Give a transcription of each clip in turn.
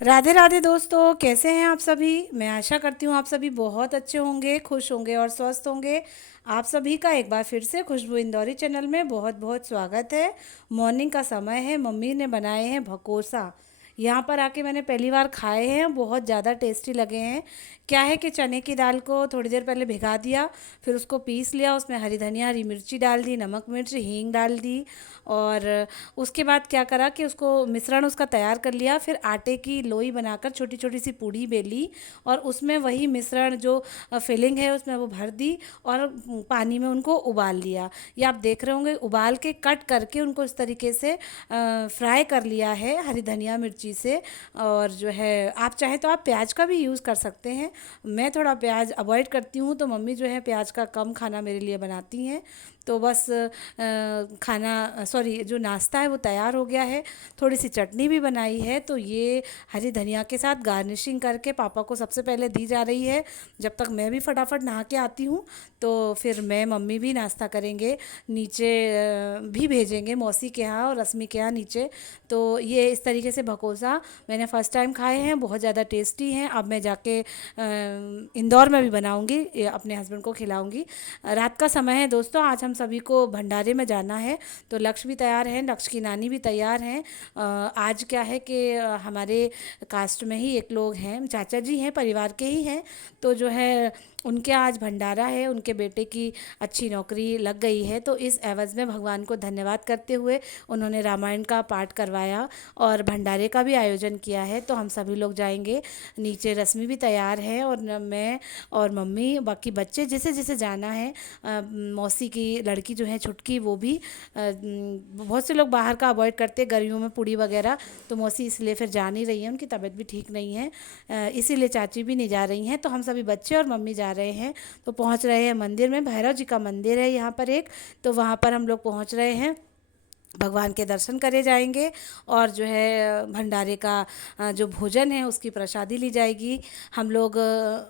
राधे राधे दोस्तों, कैसे हैं आप सभी। मैं आशा करती हूँ आप सभी बहुत अच्छे होंगे, खुश होंगे और स्वस्थ होंगे। आप सभी का एक बार फिर से खुशबू इंदौरी चैनल में बहुत बहुत स्वागत है। मॉर्निंग का समय है, मम्मी ने बनाए हैं भकोसा। यहाँ पर आके मैंने पहली बार खाए हैं, बहुत ज़्यादा टेस्टी लगे हैं। क्या है कि चने की दाल को थोड़ी देर पहले भिगा दिया, फिर उसको पीस लिया, उसमें हरी धनिया हरी मिर्ची डाल दी, नमक मिर्च हींग डाल दी। और उसके बाद क्या करा कि उसको मिश्रण उसका तैयार कर लिया, फिर आटे की लोई बनाकर छोटी छोटी सी पूड़ी बेली और उसमें वही मिश्रण जो फिलिंग है उसमें वो भर दी और पानी में उनको उबाल लिया। ये आप देख रहे होंगे, उबाल के कट करके उनको इस तरीके से फ्राई कर लिया है हरी धनिया मिर्ची से। और जो है आप चाहें तो आप प्याज का भी यूज़ कर सकते हैं। मैं थोड़ा प्याज अवॉइड करती हूँ, तो मम्मी जो है प्याज का कम खाना मेरे लिए बनाती हैं। तो बस खाना सॉरी जो नाश्ता है वो तैयार हो गया है। थोड़ी सी चटनी भी बनाई है, तो ये हरी धनिया के साथ गार्निशिंग करके पापा को सबसे पहले दी जा रही है। जब तक मैं भी फटाफट नहा के आती हूँ तो फिर मैं मम्मी भी नाश्ता करेंगे। नीचे भी भेजेंगे मौसी के यहाँ और रश्मि के यहाँ नीचे। तो ये इस तरीके से भकोसा मैंने फ़र्स्ट टाइम खाए हैं, बहुत ज़्यादा टेस्टी हैं। अब मैं जाके इंदौर में भी बनाऊंगी, अपने हस्बैंड को खिलाऊंगी। रात का समय है दोस्तों, आज हम सभी को भंडारे में जाना है। तो लक्ष्य भी तैयार हैं, लक्ष्य की नानी भी तैयार हैं। आज क्या है कि हमारे कास्ट में ही एक लोग हैं, चाचा जी हैं, परिवार के ही हैं। तो जो है उनके आज भंडारा है, उनके बेटे की अच्छी नौकरी लग गई है, तो इस एवज़ में भगवान को धन्यवाद करते हुए उन्होंने रामायण का पाठ करवाया और भंडारे का भी आयोजन किया है। तो हम सभी लोग जाएंगे। नीचे रश्मि भी तैयार है और मैं और मम्मी, बाकी बच्चे जिसे जिसे जाना है। मौसी की लड़की जो है छुटकी, वो भी बहुत से लोग बाहर का अवॉइड करते हैं गर्मियों में पूड़ी वगैरह। तो मौसी इसलिए फिर जा नहीं रही हैं, उनकी तबीयत भी ठीक नहीं है। इसीलिए चाची भी नहीं जा रही हैं। तो हम सभी बच्चे और मम्मी जा रहे हैं। तो पहुंच रहे हैं मंदिर में, भैरव जी का मंदिर है यहाँ पर एक। तो वहाँ पर हम लोग पहुँच रहे हैं, भगवान के दर्शन करे जाएंगे। और जो है भंडारे का जो भोजन है उसकी प्रसादी ली जाएगी। हम लोग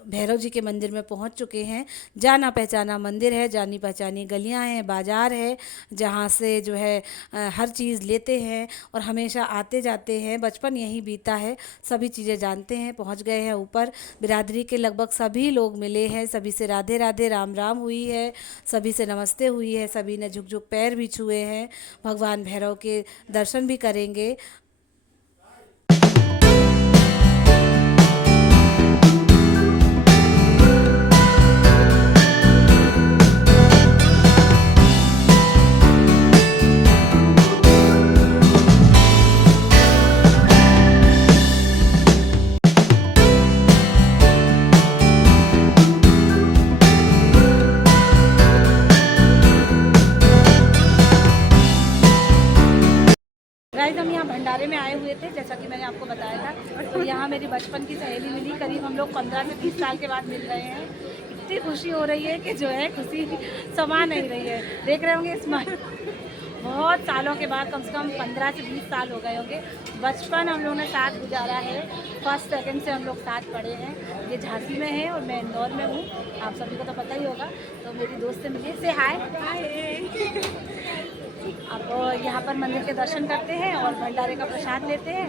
भैरव जी के मंदिर में पहुंच चुके हैं। जाना पहचाना मंदिर है, जानी पहचानी गलियां हैं, बाज़ार है, जहां से जो है हर चीज़ लेते हैं और हमेशा आते जाते हैं। बचपन यहीं बीता है, सभी चीज़ें जानते हैं। पहुंच गए हैं ऊपर, बिरादरी के लगभग सभी लोग मिले हैं, सभी से राधे राधे राम राम हुई है, सभी से नमस्ते हुई है, सभी ने झुक झुक पैर भी छुए हैं। भगवान भैरव के दर्शन भी करेंगे। गाइस, हम यहाँ भंडारे में आए हुए थे, जैसा कि मैंने आपको बताया था। तो यहाँ मेरी बचपन की सहेली मिली, करीब हम लोग 15 से 20 साल के बाद मिल रहे हैं। इतनी खुशी हो रही है कि जो है खुशी समा नहीं रही है। देख रहे होंगे स्माइल, बहुत सालों के बाद, कम से कम 15 से 20 साल हो गए होंगे। बचपन हम लोगों ने साथ गुजारा है, फर्स्ट सेकंड से हम लोग साथ पढ़े हैं। ये झांसी में है और मैं इंदौर में हूँ, आप सभी को तो पता ही होगा। तो मेरी दोस्त से मिलिए, से हाय। अब यहाँ पर मंदिर के दर्शन करते हैं और भंडारे का प्रसाद लेते हैं।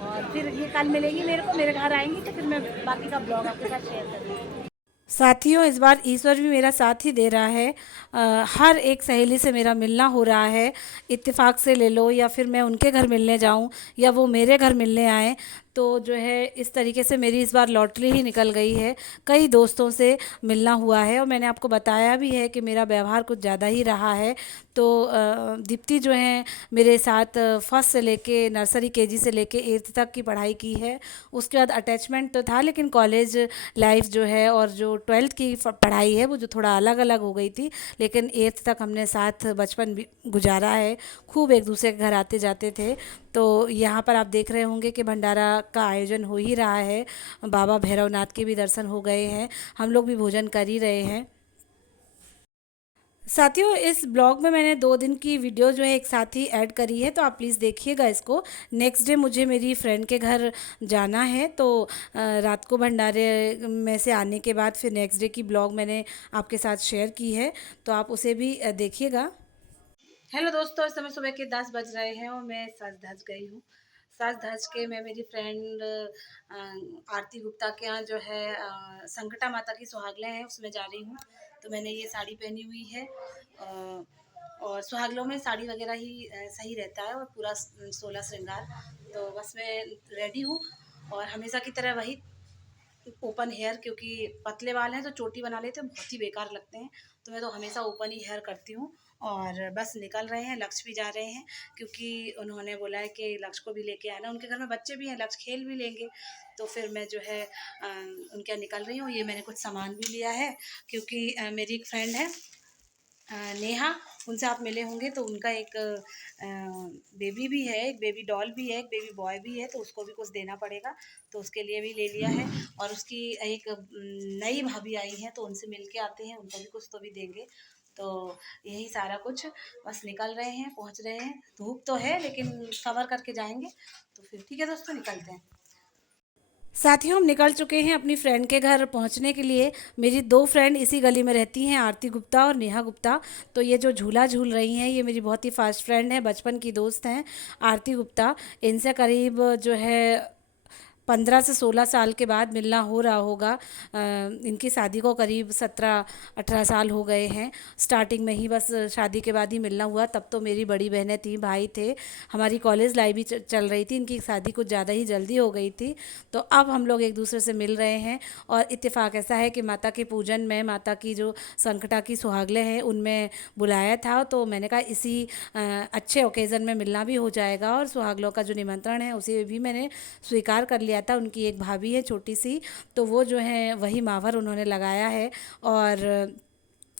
और फिर ये कल मिलेगी मेरे को, मेरे घर आएंगी, तो फिर मैं बाकी का ब्लॉग आपके साथ शेयर करूँगी। साथियों, इस बार ईश्वर भी मेरा साथ ही दे रहा है। हर एक सहेली से मेरा मिलना हो रहा है, इत्तेफाक से ले लो, या फिर मैं उनके घर मिलने जाऊं या वो मेरे घर मिलने आए। तो जो है इस तरीके से मेरी इस बार लॉटरी ही निकल गई है। कई दोस्तों से मिलना हुआ है और मैंने आपको बताया भी है कि मेरा व्यवहार कुछ ज़्यादा ही रहा है। तो दीप्ति जो है मेरे साथ फर्स्ट से लेके नर्सरी केजी से लेके 8th तक की पढ़ाई की है। उसके बाद अटैचमेंट तो था, लेकिन कॉलेज लाइफ जो है और जो 12th की पढ़ाई है वो जो थोड़ा अलग अलग हो गई थी। लेकिन 8th तक हमने साथ बचपन गुजारा है, खूब एक दूसरे के घर आते जाते थे। तो यहाँ पर आप देख रहे होंगे कि भंडारा का आयोजन हो ही रहा है। बाबा भैरवनाथ के भी दर्शन हो गए हैं, हम लोग भी भोजन कर ही रहे हैं। साथियों, इस ब्लॉग में मैंने 2 दिन की वीडियो जो है एक साथ ही ऐड करी है, तो आप प्लीज़ देखिएगा इसको। नेक्स्ट डे मुझे मेरी फ्रेंड के घर जाना है, तो रात को भंडारे में से आने के बाद फिर नेक्स्ट डे की ब्लॉग मैंने आपके साथ शेयर की है, तो आप उसे भी देखिएगा। हेलो दोस्तों, इस समय सुबह के 10 बज रहे हैं और मैं सज धज गई हूँ। साज धज के मैं मेरी फ्रेंड आरती गुप्ता के यहाँ जो है संकटा माता की सुहागलें हैं उसमें जा रही हूँ। तो मैंने ये साड़ी पहनी हुई है और सुहागलों में साड़ी वगैरह ही सही रहता है और पूरा 16 श्रृंगार। तो बस मैं रेडी हूँ और हमेशा की तरह वही ओपन हेयर, क्योंकि पतले बाल हैं तो चोटी बना लेते हैं बहुत ही बेकार लगते हैं। तो मैं तो हमेशा ओपन ही हेयर करती हूँ और बस निकल रहे हैं। लक्ष्य भी जा रहे हैं क्योंकि उन्होंने बोला है कि लक्ष्य को भी लेके आना। उनके घर में बच्चे भी हैं, लक्ष्य खेल भी लेंगे। तो फिर मैं जो है उनके यहाँ निकल रही हूँ। ये मैंने कुछ सामान भी लिया है क्योंकि मेरी एक फ्रेंड है नेहा, उनसे आप मिले होंगे। तो उनका एक बेबी भी है, एक बेबी डॉल भी है, एक बेबी बॉय भी है, तो उसको भी कुछ देना पड़ेगा। तो उसके लिए भी ले लिया है और उसकी एक नई भाभी आई है तो उनसे मिल के आते हैं, उनको भी कुछ तो भी देंगे। तो यही सारा कुछ, बस निकल रहे हैं, पहुंच रहे हैं। धूप तो है लेकिन कवर करके जाएंगे। तो फिर ठीक है दोस्तों, निकलते हैं। साथियों, हम निकल चुके हैं अपनी फ्रेंड के घर पहुंचने के लिए। मेरी दो फ्रेंड इसी गली में रहती हैं, आरती गुप्ता और नेहा गुप्ता। तो ये जो झूला झूल रही हैं ये मेरी बहुत ही फास्ट फ्रेंड है, बचपन की दोस्त हैं आरती गुप्ता। इनसे करीब जो है 15 से 16 साल के बाद मिलना हो रहा होगा। इनकी शादी को करीब 17-18 साल हो गए हैं। स्टार्टिंग में ही बस शादी के बाद ही मिलना हुआ। तब तो मेरी बड़ी बहनें थी, भाई थे, हमारी कॉलेज लाइफ भी चल रही थी। इनकी शादी कुछ ज़्यादा ही जल्दी हो गई थी। तो अब हम लोग एक दूसरे से मिल रहे हैं और इत्तेफाक ऐसा है कि माता के पूजन में माता की जो संकटा की सुहागलें हैं उनमें बुलाया था। तो मैंने कहा इसी अच्छे ओकेज़न में मिलना भी हो जाएगा और सुहागलों का जो निमंत्रण है उसे भी मैंने स्वीकार कर लिया था। उनकी एक भाभी है छोटी सी, तो वो जो है वही मावर उन्होंने लगाया है। और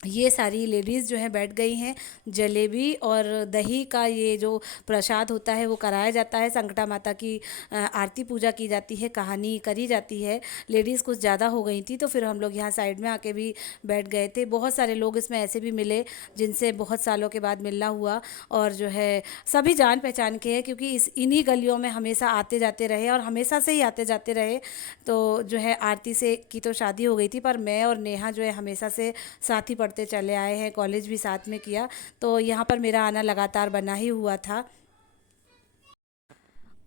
ये सारी लेडीज़ जो हैं बैठ गई हैं। जलेबी और दही का ये जो प्रसाद होता है वो कराया जाता है। संकटा माता की आरती पूजा की जाती है, कहानी करी जाती है। लेडीज़ कुछ ज़्यादा हो गई थी तो फिर हम लोग यहाँ साइड में आके भी बैठ गए थे। बहुत सारे लोग इसमें ऐसे भी मिले जिनसे बहुत सालों के बाद मिलना हुआ और जो है सभी जान पहचान के हैं, क्योंकि इस इन्हीं गलियों में हमेशा आते जाते रहे और हमेशा से ही आते जाते रहे। तो जो है आरती से की तो शादी हो गई थी, पर मैं और नेहा जो है हमेशा से साथ ही पढ़ते चले आए हैं, कॉलेज भी साथ में किया। तो यहाँ पर मेरा आना लगातार बना ही हुआ था।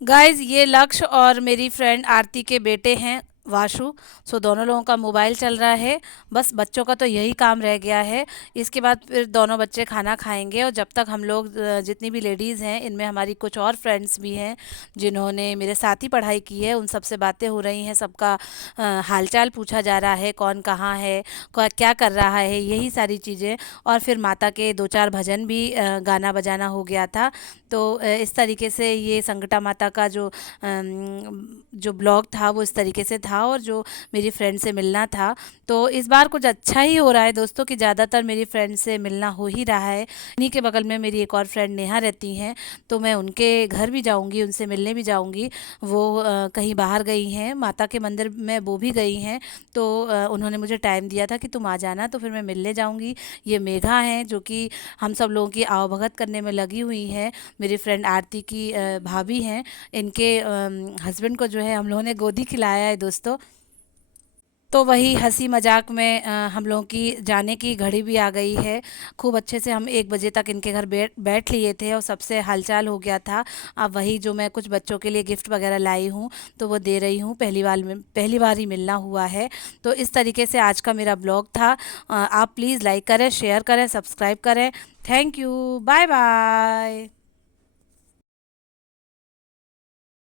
गाइज़, ये लक्ष्य और मेरी फ्रेंड आरती के बेटे हैं वाशु। सो दोनों लोगों का मोबाइल चल रहा है। बस बच्चों का तो यही काम रह गया है। इसके बाद फिर दोनों बच्चे खाना खाएंगे और जब तक हम लोग जितनी भी लेडीज़ हैं, इनमें हमारी कुछ और फ्रेंड्स भी हैं जिन्होंने मेरे साथ ही पढ़ाई की है, उन सबसे बातें हो रही हैं। सबका हालचाल पूछा जा रहा है, कौन कहाँ है, क्या कर रहा है, यही सारी चीज़ें। और फिर माता के दो चार भजन भी गाना बजाना हो गया था। तो इस तरीके से ये संकटा माता का जो ब्लॉग था वो इस तरीके से था और जो मेरी फ्रेंड से मिलना था। तो इस बार कुछ अच्छा ही हो रहा है दोस्तों कि ज़्यादातर मेरी फ्रेंड से मिलना हो ही रहा है। इन्हीं के बगल में मेरी एक और फ्रेंड नेहा रहती हैं, तो मैं उनके घर भी जाऊंगी, उनसे मिलने भी जाऊंगी। वो कहीं बाहर गई हैं, माता के मंदिर में वो भी गई हैं। तो उन्होंने मुझे टाइम दिया था कि तुम आ जाना, तो फिर मैं मिलने जाऊंगी। ये मेघा हैं जो कि हम सब लोगों की आवभगत करने में लगी हुई हैं। मेरी फ्रेंड आरती की भाभी हैं। इनके हस्बैंड को जो है हम लोगों ने गोदी खिलाया है दोस्तों। तो वही हंसी मजाक में हम लोगों की जाने की घड़ी भी आ गई है। खूब अच्छे से हम 1 बजे तक इनके घर बैठ बैठ लिए थे और सबसे हालचाल हो गया था। अब वही जो मैं कुछ बच्चों के लिए गिफ्ट वगैरह लाई हूँ तो वो दे रही हूँ। पहली बार ही मिलना हुआ है। तो इस तरीके से आज का मेरा ब्लॉग था। आप प्लीज़ लाइक करें, शेयर करें, सब्सक्राइब करें। Thank you, bye bye.